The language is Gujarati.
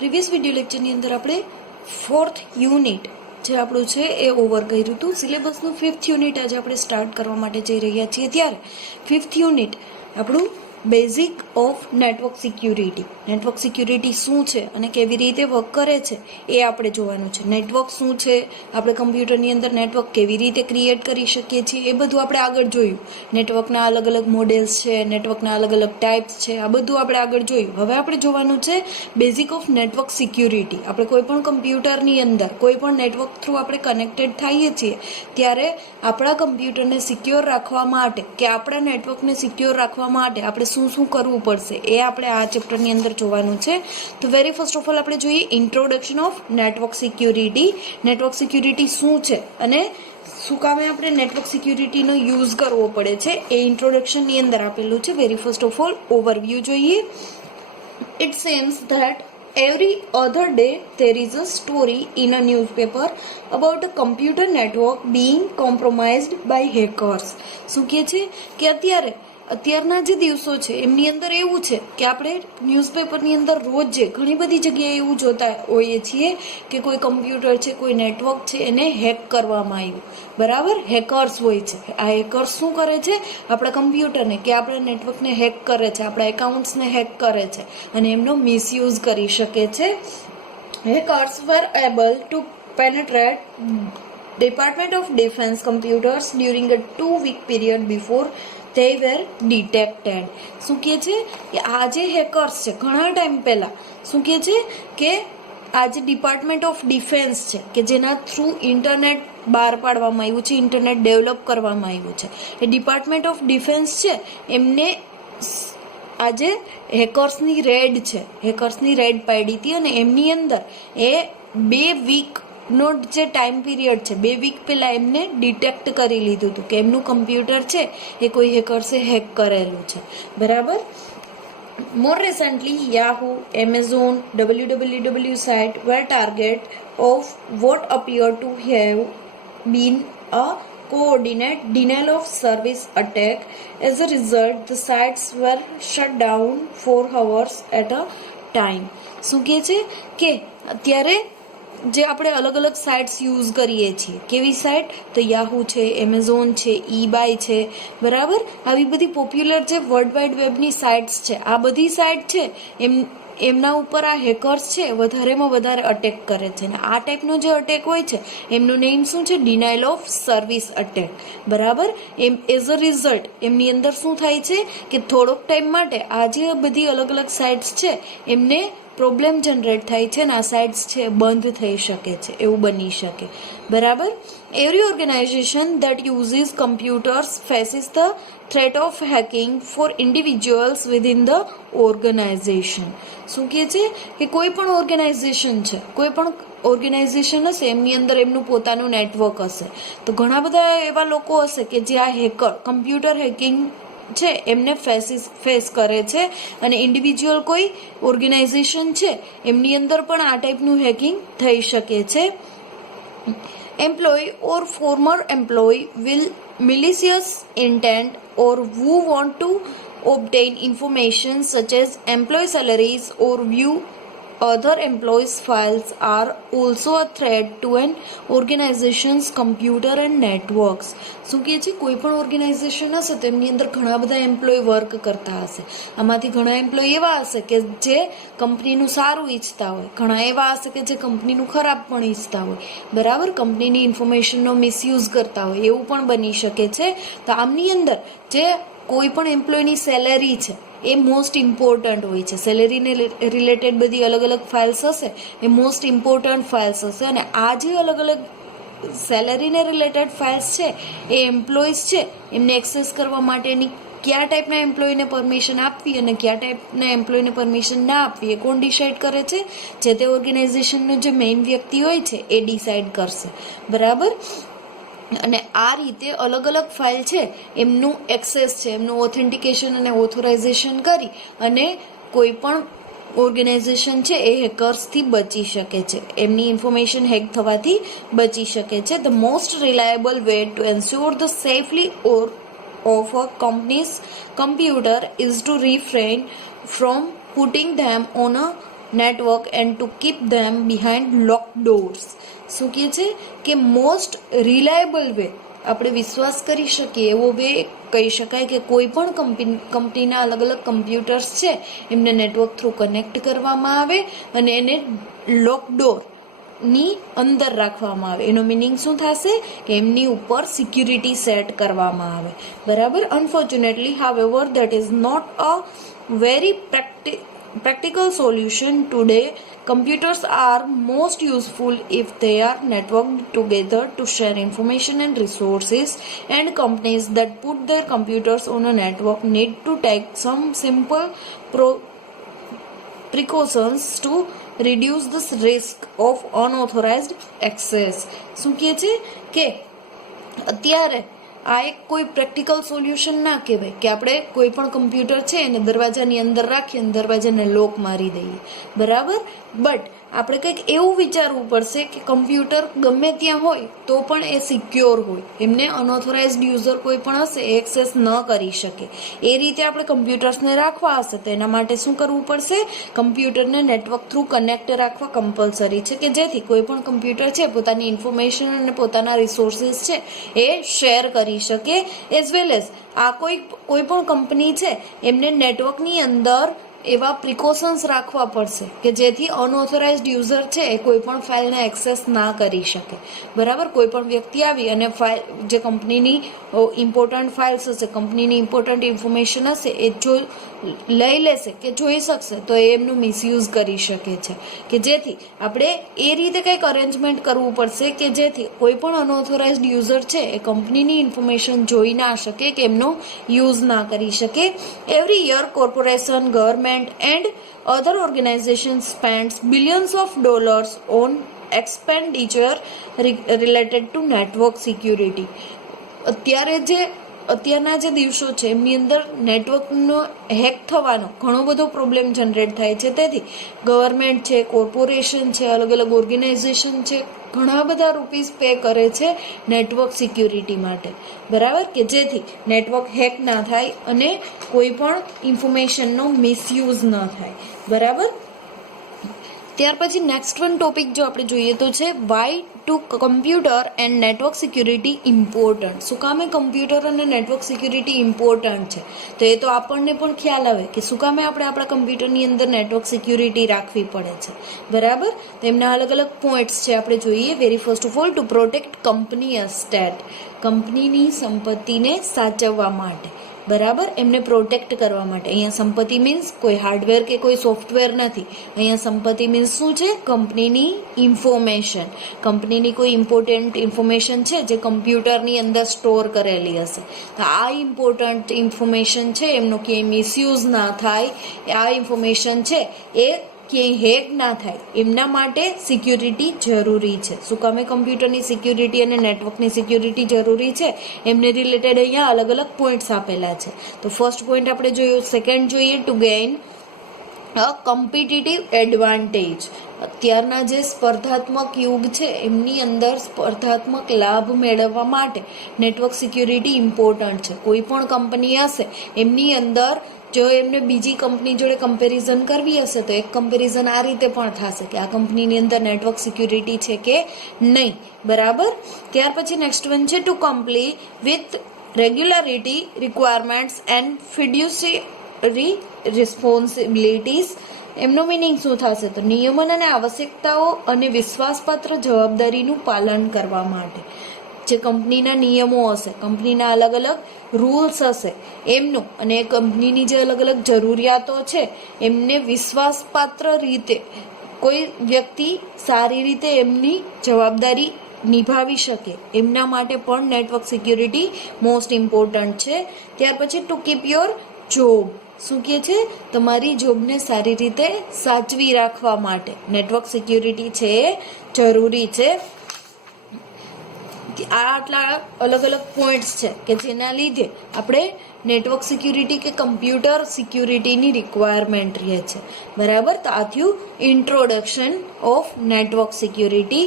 પ્રીવિયસ વિડીયો લેક્ચરની અંદર આપણે 4th યુનિટ જે આપણું છે એ ઓવર કર્યું હતું. સિલેબસનું 5th યુનિટ આજે આપણે સ્ટાર્ટ કરવા માટે જઈ રહ્યા છીએ. ત્યારે 5th યુનિટ આપણું basic of network security. Network security શું છે અને કેવી રીતે વર્ક કરે છે એ આપણે જોવાનું છે. નેટવર્ક શું છે, આપણે કમ્પ્યુટરની અંદર નેટવર્ક કેવી રીતે ક્રિએટ કરી શકીએ છીએ એ બધું આપણે આગળ જોયું. નેટવર્કના અલગ અલગ મોડેલ્સ છે, નેટવર્કના અલગ અલગ ટાઈપ્સ છે, આ બધું આપણે આગળ જોયું. હવે આપણે જોવાનું છે બેઝિક ઓફ નેટવર્ક સિક્યુરિટી. આપણે કોઈ પણ કમ્પ્યુટરની અંદર કોઈ પણ નેટવર્ક થ્રુ આપણે કનેક્ટેડ થઈએ છીએ ત્યારે આપણા કમ્પ્યુટરને સિક્યોર રાખવા માટે કે આપણા નેટવર્કને સિક્યોર રાખવા માટે આપણે શું કરવું પડશે એ આપણે આ ચેપ્ટરની અંદર જોવાનું છે. તો વેરી ફર્સ્ટ ઓફ ઓલ આપણે જોઈએ introduction of network security. Network security શું છે અને શું કામે આપણે નેટવર્ક સિક્યુરિટીનો યુઝ કરવો પડે છે એ ઇન્ટ્રોડક્શનની અંદર આપેલું છે. Very first of all overview જોઈએ. It seems that every other day there is a story in a newspaper about a computer network being compromised by hackers. શું કહે છે કે અત્યારના જે દિવસો છે એમની અંદર એવું છે કે આપણે ન્યૂઝપેપરની અંદર રોજ જે ઘણી બધી જગ્યાએ એવું જોતા હોઈએ છીએ કે કોઈ કમ્પ્યુટર છે, કોઈ નેટવર્ક છે એને હેક કરવામાં આવ્યું. બરાબર, હેકર્સ હોય છે. આ હેકર્સ શું કરે છે, આપણા કમ્પ્યુટરને કે આપણા નેટવર્કને હેક કરે છે, આપણા એકાઉન્ટ્સને હેક કરે છે અને એમનો મિસયુઝ કરી શકે છે. Hackers were able to penetrate Department of Defense computers during a 2-week period before they were detected. શું કહે છે કે આ જે હેકર્સ છે ઘણા ટાઈમ પહેલાં શું કહે છે કે આ જે ડિપાર્ટમેન્ટ ઓફ ડિફેન્સ છે કે જેના થ્રુ ઇન્ટરનેટ બહાર પાડવામાં આવ્યું છે, ઇન્ટરનેટ ડેવલપ કરવામાં આવ્યું છે, એ ડિપાર્ટમેન્ટ ઓફ ડિફેન્સ છે એમને આજે હેકર્સની રેડ પાડી હતી અને એમની અંદર એ 2 વીકનો જે ટાઈમ પીરિયડ છે 2 વીક પહેલાં એમને ડિટેક્ટ કરી લીધું હતું કે એમનું કમ્પ્યુટર છે એ કોઈ હેકર્સે હેક કરેલું છે. બરાબર. More recently, Yahoo, Amazon, www site were target of what appeared to have been a coordinate denial of service attack. As a result, the sites were shut down for hours at a time. શું કહે છે કે અત્યારે જે આપણે અલગ અલગ સાઇટ્સ યુઝ કરીએ છીએ, કેવી સાઇટ તો યાહુ છે, એમેઝોન છે, eBay છે, બરાબર, આવી બધી પોપ્યુલર જે વર્લ્ડ વાઇડ વેબની સાઇટ્સ છે, આ બધી સાઇટ છે એમના ઉપર આ હેકર્સ છે વધારેમાં વધારે અટેક કરે છે. અને આ ટાઈપનો જે અટેક હોય છે એમનું નેમ શું છે, ડિનાયલ ઓફ સર્વિસ અટેક. બરાબર. એઝ અ રિઝલ્ટ એમની અંદર શું થાય છે કે થોડોક ટાઈમ માટે આ જે બધી અલગ અલગ સાઇટ્સ છે એમને પ્રોબ્લેમ જનરેટ થાય છે અને આ સાઇટ્સ છે બંધ થઈ શકે છે, એવું બની શકે. બરાબર. Every organisation that uses computers faces the threat of hacking for individuals within the organisation. શું કહે છે કે કોઈ પણ ઓર્ગેનાઇઝેશન હશે એમની અંદર એમનું પોતાનું નેટવર્ક હશે, તો ઘણા બધા એવા લોકો હશે કે જે આ કમ્પ્યુટર હેકિંગ છે એમને ફેસ કરે છે અને ઇન્ડિવિજ્યુઅલ કોઈ ઓર્ગેનાઇઝેશન છે એમની અંદર પણ આ ટાઈપનું હેકિંગ થઈ શકે છે. Employee or former employee will malicious intent or who want to obtain information such as employee salaries or view other employees' files are also a threat to an organization's computer and networks. શું કહે છે, કોઈ પણ ઓર્ગેનાઇઝેશન હશે તો એમની અંદર ઘણા બધા એમ્પ્લોય વર્ક કરતા હશે. આમાંથી ઘણા એમ્પ્લોય એવા હશે કે જે કંપનીનું સારું ઈચ્છતા હોય, ઘણા એવા હશે કે જે કંપનીનું ખરાબ પણ ઈચ્છતા હોય. બરાબર. કંપનીની ઇન્ફોર્મેશનનો મિસયુઝ કરતા હોય એવું પણ બની શકે છે. તો આમની અંદર જે કોઈ પણ એમ્પ્લોયની સેલેરી છે એ મોસ્ટ ઇમ્પોર્ટન્ટ હોય છે. સેલેરીને રિલેટેડ બધી અલગ અલગ ફાઇલ્સ હશે એ મોસ્ટ ઇમ્પોર્ટન્ટ ફાઇલ્સ હશે અને આ જે અલગ અલગ સેલેરીને રિલેટેડ ફાઇલ્સ છે એ એમ્પ્લોઈઝ છે એમને એક્સેસ કરવા માટેની કયા ટાઈપના એમ્પ્લોયને પરમિશન આપવી અને કયા ટાઈપના એમ્પ્લોયને પરમિશન ના આપવી એ કોણ ડિસાઇડ કરે છે, જે તે ઓર્ગેનાઇઝેશનનો જે મેઇન વ્યક્તિ હોય છે એ ડિસાઇડ કરશે. બરાબર. અને આ રીતે અલગ અલગ ફાઇલ છે એમનું એક્સેસ છે, એમનું ઓથેન્ટિકેશન અને ઓથોરાઇઝેશન કરી અને કોઈ પણ ઓર્ગેનાઇઝેશન છે એ હેકર્સથી બચી શકે છે, એમની ઇન્ફોર્મેશન હેક થવાથી બચી શકે છે. The most reliable way to ensure the safely of a company's computer is to refrain from putting them on a network and to keep them behind locked doors. શું કહે છે કે મોસ્ટ રિલાયબલ વે, આપણે વિશ્વાસ કરી શકીએ એવો વે કહી શકાય કે કોઈ પણ કંપનીના અલગ અલગ કમ્પ્યુટર્સ છે એમને નેટવર્ક થ્રુ કનેક્ટ કરવામાં આવે અને એને લોક ડોરની અંદર રાખવામાં આવે. એનો મિનિંગ શું થશે કે એમની ઉપર સિક્યુરિટી સેટ કરવામાં આવે. બરાબર. Unfortunately however that is not a very practical solution today. Computers are most useful if they are networked together to share information and resources, and companies that put their computers on a network need to take some simple precautions to reduce this risk of unauthorized access. શું કહે છે કે અત્યારે આ એક કોઈ પ્રેક્ટિકલ સોલ્યુશન ના કહેવાય કે આપણે કોઈ પણ કમ્પ્યુટર છે એને દરવાજાની અંદર રાખીએ અને દરવાજાને લોક મારી દઈએ. બરાબર. બટ આપણે કંઈક એવું વિચારવું પડશે કે કમ્પ્યુટર ગમે ત્યાં હોય તો પણ એ સિક્યોર હોય, એમને અનઓથોરાઇઝડ યુઝર કોઈ પણ હશે એ એક્સેસ ન કરી શકે. એ રીતે આપણે કમ્પ્યુટર્સને રાખવા હશે તો એના માટે શું કરવું પડશે? કમ્પ્યુટરને નેટવર્ક થ્રુ કનેક્ટ રાખવા કમ્પલસરી છે કે જેથી કોઈ પણ કમ્પ્યુટર છે પોતાની ઇન્ફોર્મેશન અને પોતાના રિસોર્સિસ છે એ શેર કરી શકે. એઝ વેલ એઝ આ કોઈ પણ કંપની છે એમને નેટવર્કની અંદર એવા પ્રિકોશન્સ રાખવા પડશે કે જેથી અનઓથોરાઇઝડ યુઝર છે એ કોઈ પણ ફાઇલને એક્સેસ ના કરી શકે. બરાબર. કોઈ પણ વ્યક્તિ આવી અને ફાઇલ જે કંપનીની ઇમ્પોર્ટન્ટ ફાઇલ્સ હશે, કંપનીની ઇમ્પોર્ટન્ટ ઇન્ફોર્મેશન હશે એ જો લઈ લેશે કે જોઈ શકશે તો એ એમનું મિસયુઝ કરી શકે છે. કે જેથી આપણે એ રીતે કંઈક અરેન્જમેન્ટ કરવું પડશે કે જેથી કોઈ પણ અનઓથોરાઇઝડ યુઝર છે એ કંપનીની ઇન્ફોર્મેશન જોઈ ના શકે કે એમનો યુઝ ના કરી શકે. Every year corporation, government and other organizations spends billions of dollars on expenditure related to network security. અત્યારના જે દિવસો છે એમની અંદર નેટવર્કનો હેક થવાનો ઘણો બધો પ્રોબ્લેમ જનરેટ થાય છે. તેથી ગવર્મેન્ટ છે, કોર્પોરેશન છે, અલગ અલગ ઓર્ગેનાઇઝેશન છે, ઘણા બધા રૂપીસ પે કરે છે નેટવર્ક સિક્યુરિટી માટે. બરાબર. કે જેથી નેટવર્ક હેક ના થાય અને કોઈ પણ ઇન્ફોર્મેશનનો મિસયુઝ ન થાય. બરાબર. ત્યાર પછી નેક્સ્ટ વન ટોપિક જો આપણે જોઈએ તો છે why to computer and network security important. શું કામે કમ્પ્યુટર અને નેટવર્ક સિક્યુરિટી ઇમ્પોર્ટન્ટ છે? તો એ તો આપણને પણ ખ્યાલ આવે કે શું કામે આપણે આપણા કમ્પ્યુટરની અંદર નેટવર્ક સિક્યુરિટી રાખવી પડે છે. બરાબર. તેમના અલગ અલગ પોઈન્ટ્સ છે આપણે જોઈએ. Very first of all to protect company estate, કંપનીની સંપત્તિને સાચવવા માટે. બરાબર. એમને પ્રોટેક્ટ કરવા માટે. અહીંયા સંપત્તિ મીન્સ કોઈ હાર્ડવેર કે કોઈ સોફ્ટવેર નથી. અહીંયા સંપત્તિ મીન્સ શું છે? કંપનીની ઇન્ફોર્મેશન. કંપનીની કોઈ ઇમ્પોર્ટન્ટ ઇન્ફોર્મેશન છે જે કમ્પ્યુટરની અંદર સ્ટોર કરેલી હશે. તો આ ઇમ્પોર્ટન્ટ ઇન્ફોર્મેશન છે એમનો ક્યાંય મિસયુઝ ના થાય, આ ઇન્ફોર્મેશન છે એ ક્યાંય હેક ના થાય એમના માટે સિક્યુરિટી જરૂરી છે. શું કામે કમ્પ્યુટરની સિક્યુરિટી અને નેટવર્કની સિક્યુરિટી જરૂરી છે એમને રિલેટેડ અહીંયા અલગ અલગ પોઈન્ટ્સ આપેલા છે. તો ફર્સ્ટ પોઈન્ટ આપણે જોયું. સેકન્ડ જોઈએ ટુ ગેઇન અ કોમ્પિટિટિવ એડવાન્ટેજ. અત્યારના જે સ્પર્ધાત્મક યુગ છે એમની અંદર સ્પર્ધાત્મક લાભ મેળવવા માટે નેટવર્ક સિક્યુરિટી ઇમ્પોર્ટન્ટ છે. કોઈ પણ કંપની હશે એમની અંદર જો એમને બીજી કંપની જોડે કમ્પેરિઝન કરવી હશે તો એક કમ્પેરિઝન આ રીતે પણ થશે કે આ કંપનીની અંદર નેટવર્ક સિક્યુરિટી છે કે નહીં. બરાબર. ત્યાર પછી નેક્સ્ટ વન છે to comply with regularity requirements and fiduciary responsibilities. એમનો મિનિંગ શું થશે? તો નિયમન અને આવશ્યકતાઓ અને વિશ્વાસપાત્ર જવાબદારીનું પાલન કરવા માટે. જે કંપનીના નિયમો હશે, કંપનીના અલગ અલગ રૂલ્સ હશે એમનું, અને કંપનીની જે અલગ અલગ જરૂરિયાતો છે એમને વિશ્વાસપાત્ર રીતે કોઈ વ્યક્તિ સારી રીતે એમની જવાબદારી નિભાવી શકે એમના માટે પણ નેટવર્ક સિક્યુરિટી મોસ્ટ ઇમ્પોર્ટન્ટ છે. ત્યાર પછી ટુ કીપ યોર જોબ. શું કહે છે? તમારી જોબને સારી રીતે સાચવી રાખવા માટે નેટવર્ક સિક્યુરિટી છે એ જરૂરી છે. આ આટલા અલગ અલગ પોઈન્ટ્સ છે કે જેના લીધે આપણે નેટવર્ક સિક્યુરિટી કે કમ્પ્યુટર સિક્યુરિટીની રિક્વાયરમેન્ટ રહે છે. બરાબર. તો આ થયું ઇન્ટ્રોડક્શન ઓફ નેટવર્ક સિક્યુરિટી